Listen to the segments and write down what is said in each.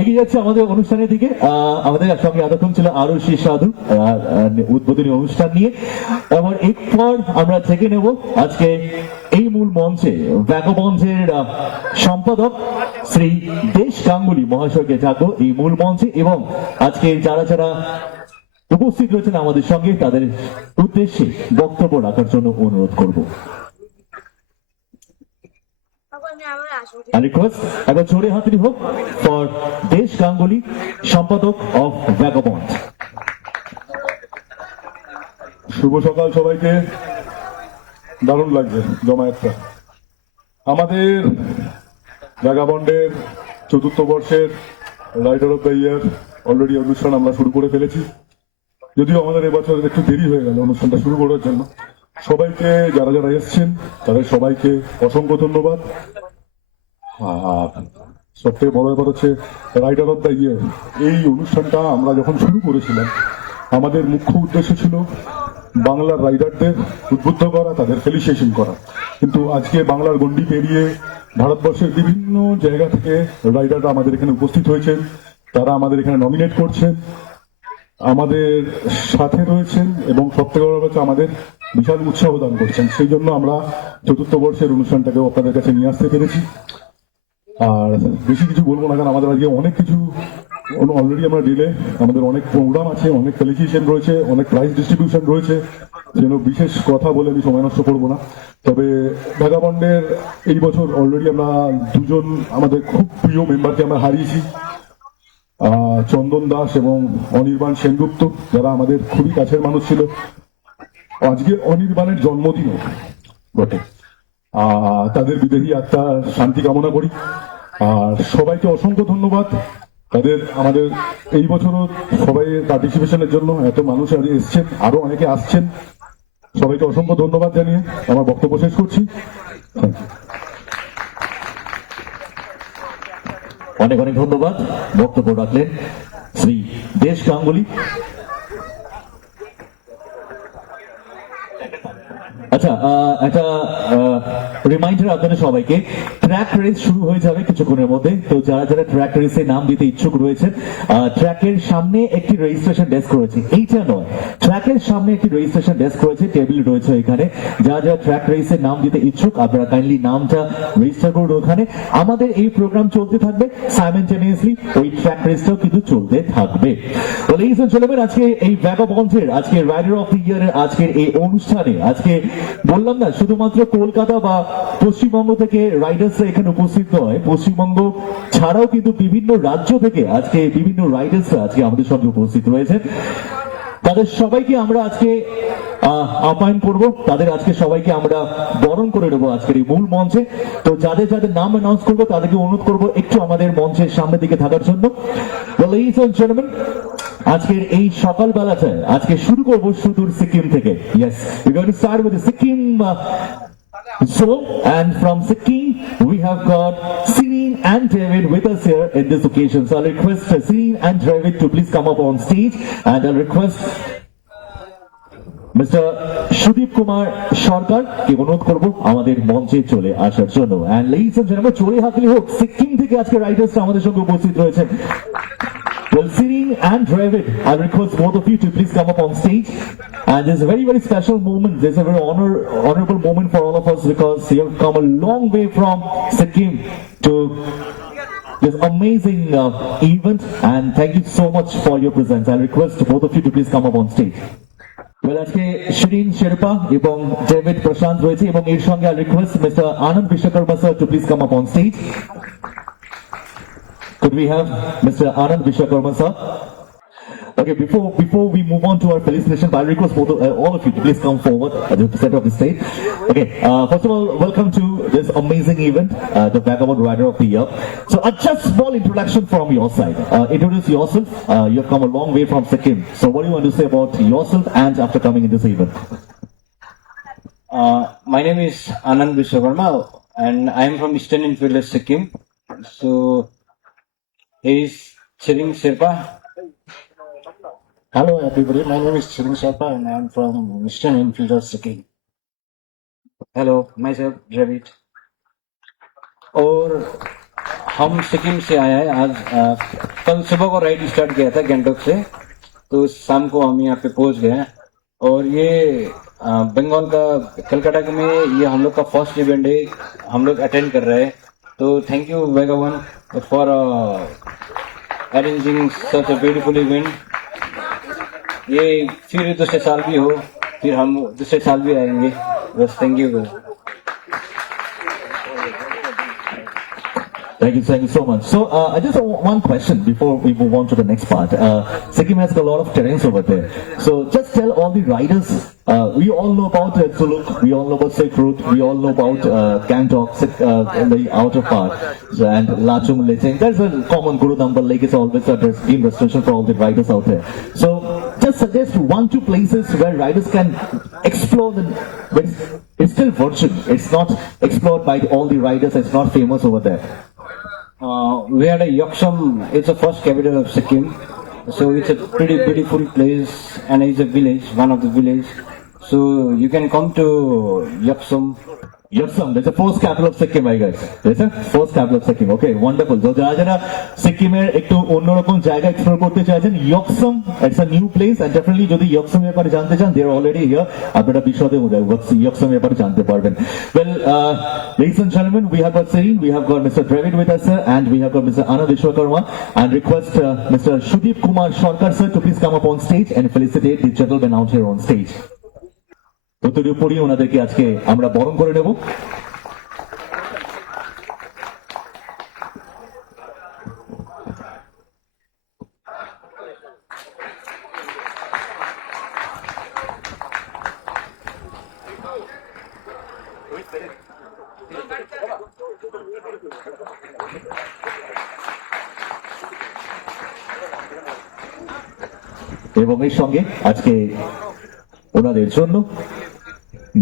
এগিয়ে যাচ্ছে আমাদের অনুষ্ঠানের দিকে। আমাদের সঙ্গে এতক্ষণ ছিল আরুষি সাধু উদ্বোধনী অনুষ্ঠান নিয়ে। এবার এরপর আমরা থেকে নেব আজকে এই মূল মঞ্চে ব্যাকমঞ্চের সম্পাদক শ্রী দেশ গাঙ্গুলি মহাশয়কে ডাকবো এই মূল মঞ্চে, এবং আজকে যারা যারা উপস্থিত রয়েছেন আমাদের সঙ্গে তাদের উদ্দেশ্যে বক্তব্য রাখার জন্য অনুরোধ করব। এবার জোরে হাততালি হোক ফর দেশ গাঙ্গুলি, সম্পাদক অফ ভ্যাগাবন্ড। শুভ সকাল সবাইকে। দারুণ লাগছে জমায়েতটা। আমাদের ভ্যাগাবন্ডের ৪র্থ বর্ষের rider of the year already অনুষ্ঠান আমরা শুরু করে ফেলেছি, যদিও আমাদের এবছর একটু দেরি হয়ে গেল অনুষ্ঠানটা শুরু করার জন্য। সবাইকে যারা যারা এসছেন তাদের সবাইকে অসংখ্য ধন্যবাদ। আর সবথেকে বড় ব্যাপার হচ্ছে রাইডার অফ দ্য ইয়ার এই অনুষ্ঠানটা আমরা যখন শুরু করেছিলাম আমাদের মুখ্য উদ্দেশ্য ছিল বাংলার রাইডারদের উদ্বুদ্ধ করা, তাদের ফেলিসিয়েশন করা। কিন্তু আজকে বাংলার গণ্ডি পেরিয়ে ভারতবর্ষের বিভিন্ন জায়গা থেকে রাইডাররা আমাদের এখানে উপস্থিত হয়েছেন, তারা আমাদের এখানে নমিনেট করছেন, আমাদের সাথে রয়েছেন এবং সবথেকে বড় হচ্ছে আমাদের বিশাল উৎসাহ দান করছেন। সেই জন্য আমরা ৪র্থ বর্ষের অনুষ্ঠানটাকেও আপনাদের কাছে নিয়ে আসতে পেরেছি। আর বেশি কিছু বলবো না, কারণ আমাদের আজকে অনেক কিছু অলরেডি আমরা ডিলে, আমাদের অনেক প্রোগ্রাম আছে, অনেক ফেলিসিয়েশন রয়েছে, অনেক প্রাইজ ডিস্ট্রিবিউশন রয়েছে, যেন বিশেষ কথা বলে আমি সময় নষ্ট করবো না। তবে ভ্যাগাবন্ডের এই বছর অলরেডি আমরা দুজন আমাদের খুব প্রিয় মেম্বারকে আমরা হারিয়েছি, চন্দন দাস এবং অনির্বাণ সেনগুপ্ত, যারা আমাদের খুবই কাছের মানুষ ছিল। আজকে অনির্বাণের জন্মদিনও বটে। তাদের বিদেহী আত্মার শান্তি কামনা করি। আর সবাইকে অসংখ্য ধন্যবাদ তাদের আমাদের এই বছরও সবাই পার্টিসিপেশনের জন্য এত মানুষ এসছেন, আরো অনেকে আসছেন। সবাইকে অসংখ্য ধন্যবাদ জানিয়ে আমার বক্তব্য শেষ করছি। অনেক অনেক ধন্যবাদ। বক্তব্য রাখলেন শ্রী দেশ গাঙ্গুলি। আচ্ছা, একটা রিমাইন্ডার আপনাদের সবাইকে, ট্র্যাক রেস শুরু হয়ে যাবে কিছুক্ষণের মধ্যে। তো যারা যারা ট্র্যাক রেসে নাম দিতে ইচ্ছুক রয়েছেন, ট্র্যাকের সামনে একটি রেজিস্ট্রেশন ডেস্ক রয়েছে, এইটা নয়, ট্র্যাকের সামনে একটি রেজিস্ট্রেশন ডেস্ক রয়েছে, টেবিল রয়েছে এখানে। যারা যারা ট্র্যাক রেসে নাম দিতে ইচ্ছুক আপনারা কাইন্ডলি নামটা রেজিস্টার করুন ওখানে। আমাদের এই প্রোগ্রাম চলতে থাকবে সাইমেলটেনিয়াসলি, ওই ট্র্যাক রেসটাও কিন্তু চলতে থাকবে। লিডিজ এন্ড জেন্টলম্যান, আজকে এই ভ্যাগাবন্ডের আজকে রাইডার অফ দ্য ইয়ারের আজকের এই অনুষ্ঠানে আজকে বললাম না শুধুমাত্র কলকাতা বা পশ্চিমবঙ্গ থেকে রাইডার্সরা এখানে উপস্থিত নয়, পশ্চিমবঙ্গ ছাড়াও কিন্তু বিভিন্ন রাজ্য থেকে আজকে বিভিন্ন রাইডার্সরা আজকে আমাদের সঙ্গে উপস্থিত রয়েছেন। তাদের সবাইকে আমরা আজকে আপ্যায়ন করব, তাদের আজকে সবাইকে আমরা বরণ করে নেবো আজকের এই মূল মঞ্চে। তো যাদের যাদের নাম অ্যানাউন্স করবো তাদেরকে অনুরোধ করবো একটু আমাদের মঞ্চের সামনের দিকে থাকার জন্য। লিডিজ এন্ড জেন্টলম্যান, আজকের এই সকালবেলাটা আজকে শুরু করবো সুদূর সিকিম থেকে। Yes, we going to start with Sikkim zone, and from Sikkim we have got Serene and David with us here in this occasion. So I'll request Serene and David to please come up on stage, and I'll request mister Sudip Kumar Sarkar কে অনুরোধ করবো আমাদের মঞ্চে চলে আসার জন্য। And ladies and gentleman, জোরে হাততালি হোক, সিকিম থেকে আজকে রাইডার্সরা আমাদের সঙ্গে উপস্থিত রয়েছেন। Well, Serene and David, I'll request both of you to please come up on stage. And there's a very, very special moment. There's a very honorable moment for all of us, because you have come a long way from Sikkim to this amazing event. And thank you so much for your presence. I'll request both of you to please come up on stage. Well, আজকে শিরিন শেরপা এবং David প্রশান্ত রয়েছে, এবং এর সঙ্গে I'll request Mr. Anand Vishwakarma sir to please come up on stage. Could we have Mr. Anand Vishwakarma sir? Okay, before we move on to our felicitation, I request all of you to please come forward at the center of the stage. Okay, first of all, welcome to this amazing event, the Vagabond Rider of the Year. So a just small introduction from your side. Introduce yourself. You have come a long way from Sikkim. So what do you want to say about yourself and after coming in this event? My name is Anand Vishwakarma, and I am from Eastern Infielders, Sikkim. So here is Chiring Sherpa. Hello everybody, my name is Chiring Sherpa and I am from Eastern Infielders, Sikkim. Hello, myself David. और हम सिक्किम से आए हैं आज कल सुबह को ride start किया था गैंगटॉक से, तो शाम को हम यहाँ पे पहुंच गए हैं। और ये बंगाल का कलकत्ता में ये हम लोग का फर्स्ट इवेंट है, हम लोग अटेंड कर रहे हैं। तो थैंक यू वेगावन for arranging such a beautiful event. ये फिर दूसरे साल भी हो, फिर हम दूसरे साल भी आएंगे। बस thank you. Thank you so much. So, I just have one question before we move on to the next part. Sikkim has got a lot of terrains over there. So, just tell all the riders, we all know about Zuluk, we all know about Silk Route, we all know about Gangtok, the outer part, and Lachung, Lecheng. There's a common Guru number, like it's always there's game restriction for all the riders out there. So, just suggest 1-2 places where riders can explore but it's still virtual. It's not explored by all the riders, it's not famous over there. We had a Yoksam, it's the first capital of Sikkim, so it's a pretty beautiful place and it's a village, one of the village. So you can come to Yoksam. Yoksam, that's the first capital of Sikkim, I guess. That's the first capital of Sikkim. Okay, wonderful. So যারা যারা সিকিমের একটু অন্যরকম জায়গা explore করতে চাইছেন, Yoksam, it's a new place and definitely যদি Yoksam এর ব্যাপারে জানতে চান, they're already here. আপনারা বিশদে Yoksam এর ব্যাপারে জানতে পারবেন. Well, ladies and gentlemen, we have got Serene, we have got Mr. Dravid with us, sir, and we have got Mr. Anand Vishwakarma, and request Mr. Sudeep Kumar Sharkar, sir, to please come up on stage and felicitate the gentlemen out here on stage. তদুপরি ওনাদেরকে আজকে আমরা বরণ করে নেব। এবং এর সঙ্গে আজকে ওনাদের জন্য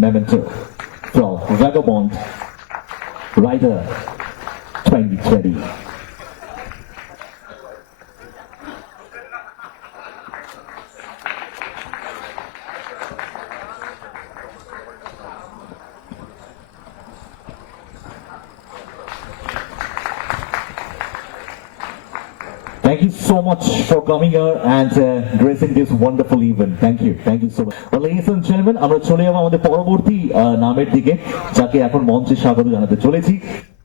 memento from Vagabond Rider 2020. Thank you so much for coming here and gracing this wonderful event. Thank you so much. Well, ladies and gentlemen, আমরা চলে যাব আমাদের পরবর্তী নামের দিকে, যাকে এখন মঞ্চে স্বাগত জানাতে চলেছি।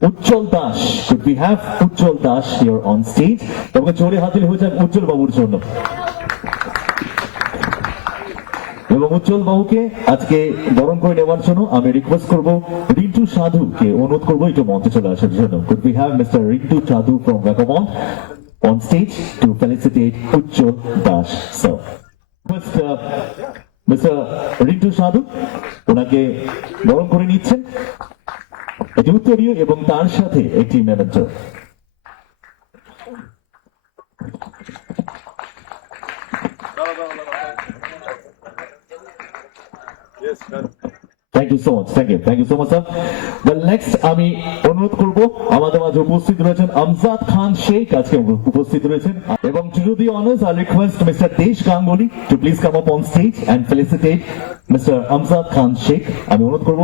উজ্জ্বল Das, could we have Ujjwal Das here on stage? তবে জোরে হাততালি হয়ে যাক উজ্জ্বল বাবুর জন্য। এবং উজ্জ্বল বাবুকে আজকে বরণ করে নেওয়ার জন্য আমি রিকোয়েস্ট করব রিন্টু সাধুকে অনুরোধ করবো একটু মঞ্চে চলে আসার জন্য। Could we have Mr. Rintu সাধু from Vagabond on stage to felicitate Ujjwal Dash, sir. First, Mr. Rintu সাধু ওনাকে বরণ করে নিচ্ছেন একটি উত্তরীয় এবং তার সাথে একটি memento. Yes, sir. Thank you so much. Thank you so much, sir. Well, next আমি অনুরোধ করব আমাদের মাঝে উপস্থিত রয়েছেন আমজাদ খান শেখ আজকে উপস্থিত রয়েছেন এবং to do the honors I request Mr. Desh Ganguly to please come up on stage and felicitate Mr. Amjad Khan Sheikh. আমি অনুরোধ করব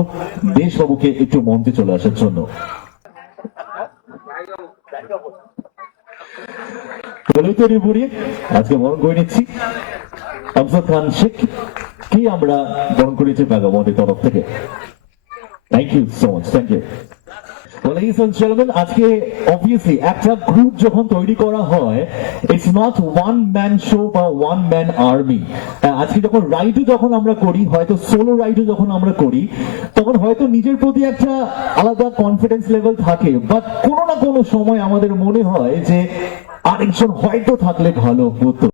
দেশ বাবুকে একটু মঞ্চে চলে আসার জন্য। তৈরি বুড়িয়ে আজকে বরণ করে নিচ্ছি আমজাদ খান শেখ কি আমরা বরণ করেছি ভাগাবন্ডের তরফ থেকে। Thank you so much, thank you. Ladies and gentlemen, আজকে obviously একটা গ্রুপ যখন তৈরি করা হয়, it's not one man show বা one man army. আজকে যখন রাইডও যখন আমরা করি, হয়তো সোলো রাইডও যখন আমরা করি, তখন হয়তো নিজের প্রতি একটা আলাদা কনফিডেন্স লেভেল থাকে, বাট কোনো না কোনো সময় আমাদের মনে হয় যে আরেকজন হয়তো থাকলে ভালো হতো।